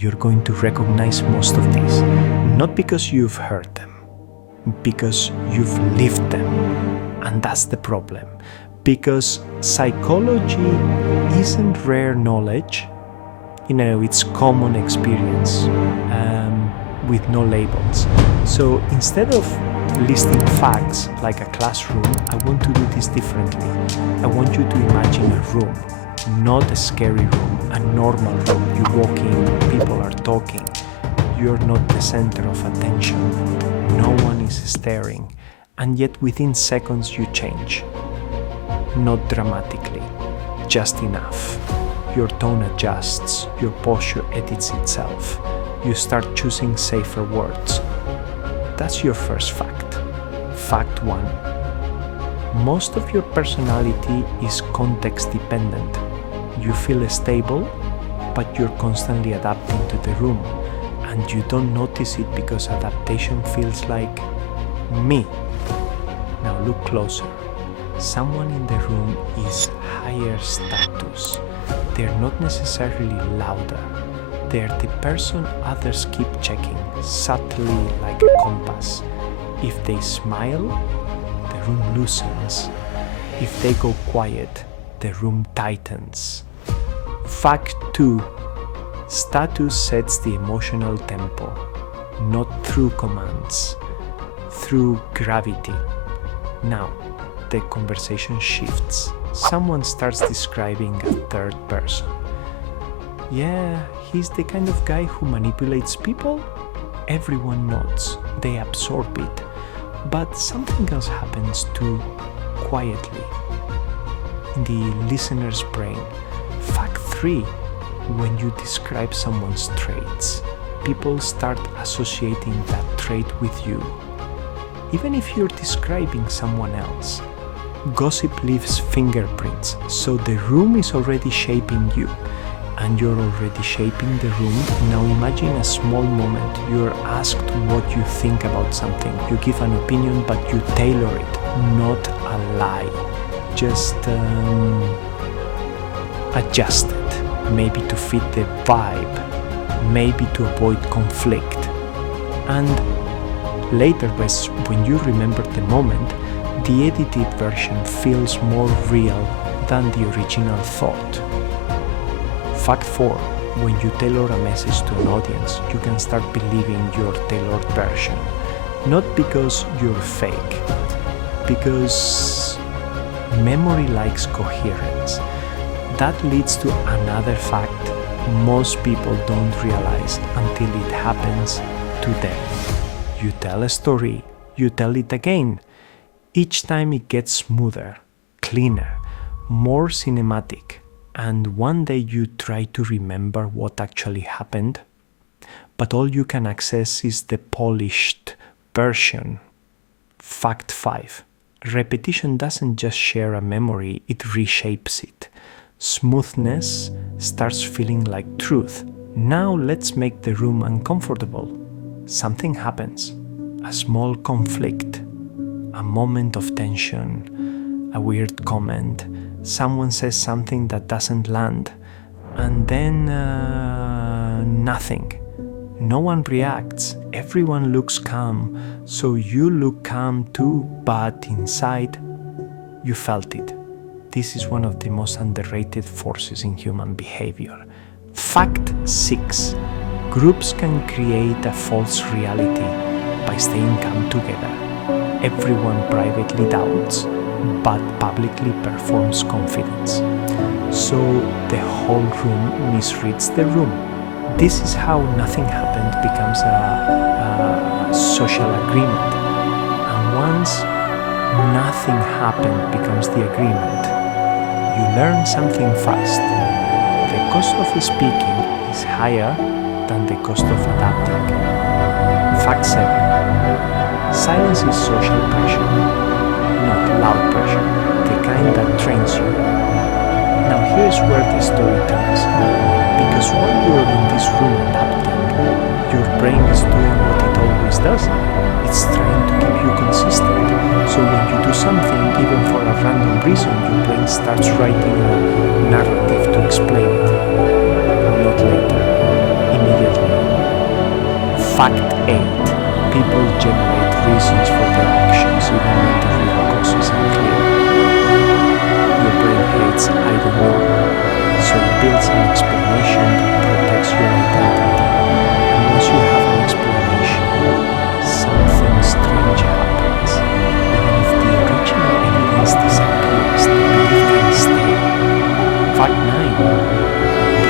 you're going to recognize most of these, not because you've heard them, because you've lived them. And that's the problem, because psychology isn't rare knowledge, it's common experience with no labels. So instead of listing facts like a classroom, I want to do this differently. I want you to imagine a room, not a scary room, a normal room. You walk in, people are talking. You're not the center of attention. No one is staring. And yet within seconds you change. Not dramatically, just enough. Your tone adjusts, your posture edits itself. You start choosing safer words. That's your first fact. Fact 1. Most of your personality is context dependent. You feel stable, but you're constantly adapting to the room, and you don't notice it because adaptation feels like me. Now look closer. Someone in the room is higher status. They're not necessarily louder. They're the person others keep checking, subtly like a compass. If they smile, the room loosens. If they go quiet, the room tightens. Fact 2. Status sets the emotional tempo, not through commands, through gravity. Now, the conversation shifts. Someone starts describing a third person. Yeah, he's the kind of guy who manipulates people. Everyone nods, they absorb it. But something else happens too quietly in the listener's brain. Fact 3. When you describe someone's traits, people start associating that trait with you. Even if you're describing someone else, gossip leaves fingerprints, so the room is already shaping you, and you're already shaping the room. Now imagine a small moment. You're asked what you think about something. You give an opinion, but you tailor it, not a lie. Just adjust it, maybe to fit the vibe, maybe to avoid conflict. And later, when you remember the moment, the edited version feels more real than the original thought. Fact 4. When you tailor a message to an audience, you can start believing your tailored version. Not because you're fake, because memory likes coherence. That leads to another fact most people don't realize until it happens to them. You tell a story, you tell it again. Each time it gets smoother, cleaner, more cinematic, and one day you try to remember what actually happened, but all you can access is the polished version. Fact 5. Repetition doesn't just share a memory, it reshapes it. Smoothness starts feeling like truth. Now let's make the room uncomfortable. Something happens. A small conflict. A moment of tension. A weird comment. Someone says something that doesn't land. And then nothing. No one reacts. Everyone looks calm. So you look calm too, but inside, you felt it. This is one of the most underrated forces in human behavior. Fact 6. Groups can create a false reality by staying calm together. Everyone privately doubts, but publicly performs confidence. So the whole room misreads the room. This is how nothing happened becomes a social agreement. And once nothing happened becomes the agreement, you learn something fast. The cost of speaking is higher than the cost of adapting. Fact 7. Silence is social pressure, not loud pressure, the kind that trains you. Now here's where the story turns. Because while you're in this room adapting, your brain is doing what it always does. It's trying to keep you consistent. So when you do something, even for a random reason, your brain starts writing a narrative to explain it. Not later, immediately Fact 8. People generate reasons for their actions even when the real cause is unclear. Your brain hates I don't know, so it builds an explanation that protects your identity. And once you have an explanation, something strange happens. Even if the original evidence disappears, the belief can stay. Fact 9.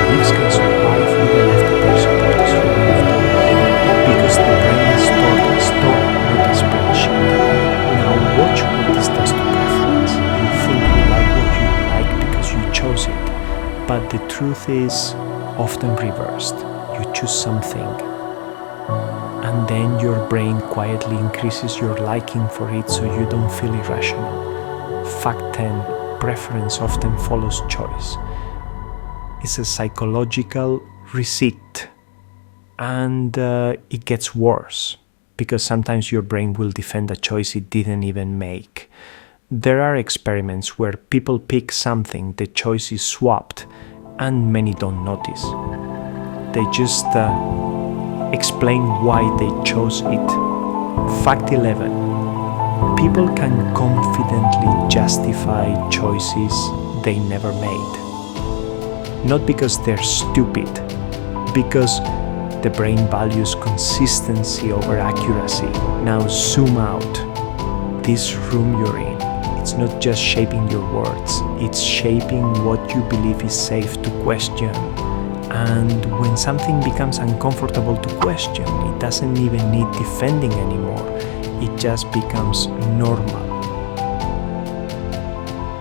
Beliefs can survive even after their support is removed. Because the brain is stored as thought, not as spreadsheet. Now watch what this does to preference. You think you like what you like because you chose it. But the truth is often reversed. You choose something, and then your brain quietly increases your liking for it so you don't feel irrational. Fact 10. Preference often follows choice. It's a psychological receipt, and it gets worse because sometimes your brain will defend a choice it didn't even make. There are experiments where people pick something, the choice is swapped, and many don't notice. They just explain why they chose it. Fact 11. People can confidently justify choices they never made. Not because they're stupid, because the brain values consistency over accuracy. Now zoom out. This room you're in, it's not just shaping your words, it's shaping what you believe is safe to question. And when something becomes uncomfortable to question, it doesn't even need defending anymore. It just becomes normal.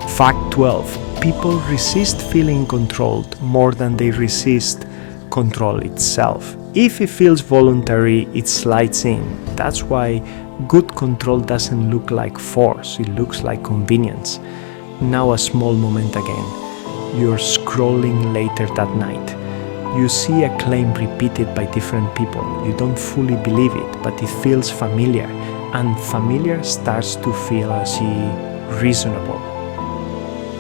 Fact 12. People resist feeling controlled more than they resist control itself. If it feels voluntary, it slides in. That's why good control doesn't look like force, it looks like convenience. Now a small moment again. You're scrolling later that night. You see a claim repeated by different people. You don't fully believe it, but it feels familiar. And familiar starts to feel as reasonable.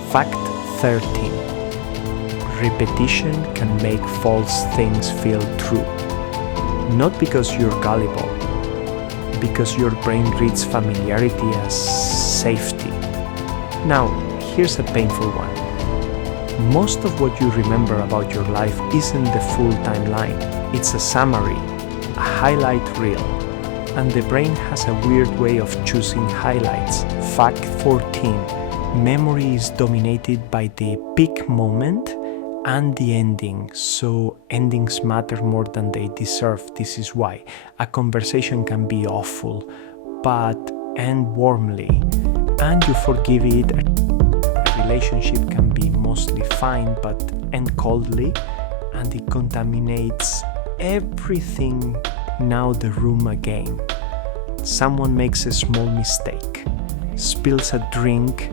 Fact 13. Repetition can make false things feel true. Not because you're gullible, because your brain reads familiarity as safety. Now, here's a painful one. Most of what you remember about your life isn't the full timeline. It's a summary, a highlight reel. And the brain has a weird way of choosing highlights. Fact 14. Memory is dominated by the peak moment and the ending, so endings matter more than they deserve. This is why a conversation can be awful, but end warmly, and you forgive it. A relationship can be mostly fine, but end coldly, and it contaminates everything. Now the room again. Someone makes a small mistake, spills a drink,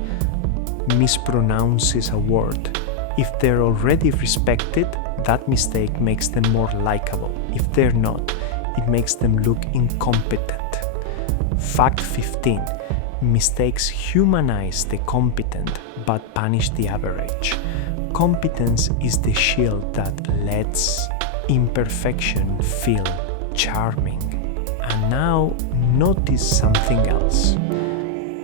mispronounces a word. If they're already respected, that mistake makes them more likable. If they're not, it makes them look incompetent. Fact 15. Mistakes humanize the competent but punish the average. Competence is the shield that lets imperfection feel charming. And now notice something else.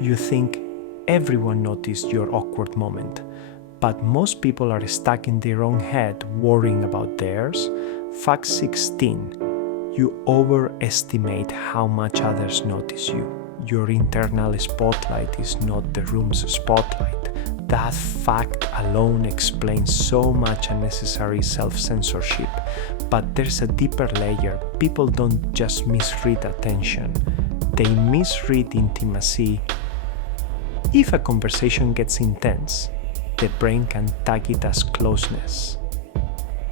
You think everyone noticed your awkward moment, but most people are stuck in their own head worrying about theirs. Fact 16. You overestimate how much others notice you. Your internal spotlight is not the room's spotlight. That fact alone explains so much unnecessary self-censorship. But there's a deeper layer. People don't just misread attention, they misread intimacy. If a conversation gets intense, the brain can tag it as closeness,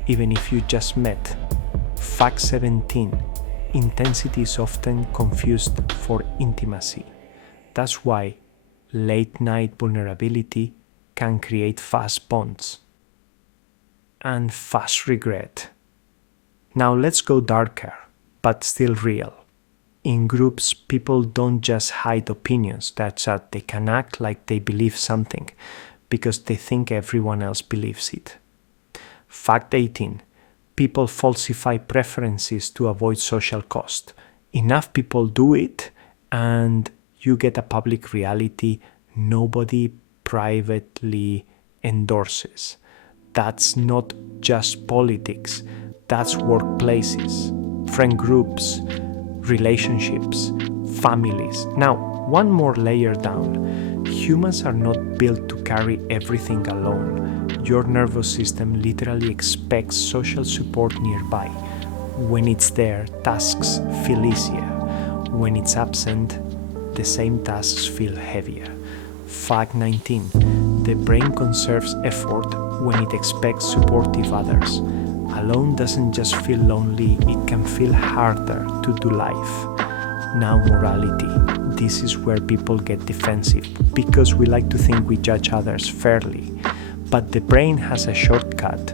even if you just met. Fact 17. Intensity is often confused for intimacy. That's why late-night vulnerability can create fast bonds and fast regret. Now let's go darker, but still real. In groups, people don't just hide opinions. That's that they can act like they believe something because they think everyone else believes it. Fact 18. people falsify preferences to avoid social cost. Enough people do it, and you get a public reality nobody privately endorses. That's not just politics, that's workplaces, friend groups, relationships, families. Now, one more layer down. Humans are not built to carry everything alone. Your nervous system literally expects social support nearby. When it's there, tasks feel easier. When it's absent, the same tasks feel heavier. Fact 19. The brain conserves effort when it expects supportive others. Alone doesn't just feel lonely, it can feel harder to do life. Now, morality. This is where people get defensive, because we like to think we judge others fairly. But the brain has a shortcut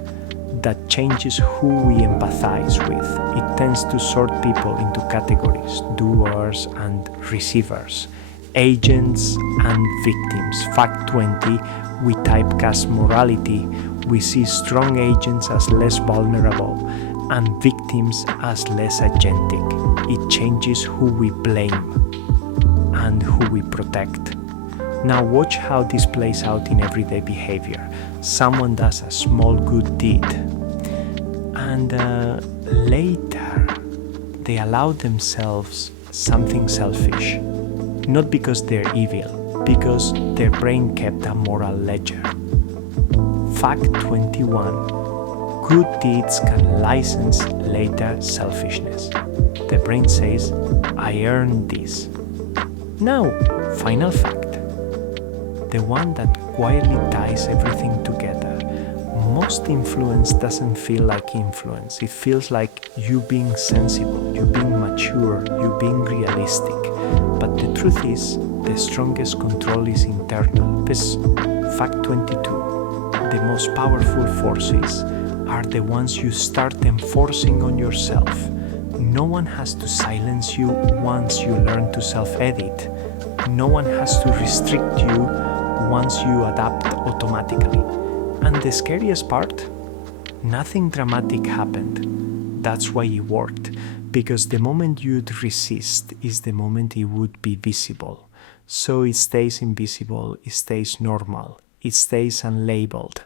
that changes who we empathize with. It tends to sort people into categories, doers and receivers, agents and victims. Fact 20, we typecast morality. We see strong agents as less vulnerable and victims as less agentic. It changes who we blame and who we protect. Now watch how this plays out in everyday behavior. Someone does a small good deed, and later they allow themselves something selfish. Not because they're evil, because their brain kept a moral ledger. Fact 21. Good deeds can license later selfishness. The brain says, I earned this. Now, final fact. The one that quietly ties everything together. Most influence doesn't feel like influence. It feels like you being sensible, you being mature, you being realistic. But the truth is, the strongest control is internal. This fact 22. The most powerful forces are the ones you start enforcing on yourself. No one has to silence you once you learn to self-edit. No one has to restrict you once you adapt automatically. And the scariest part? Nothing dramatic happened. That's why it worked. Because the moment you'd resist is the moment it would be visible. So it stays invisible, it stays normal, it stays unlabeled.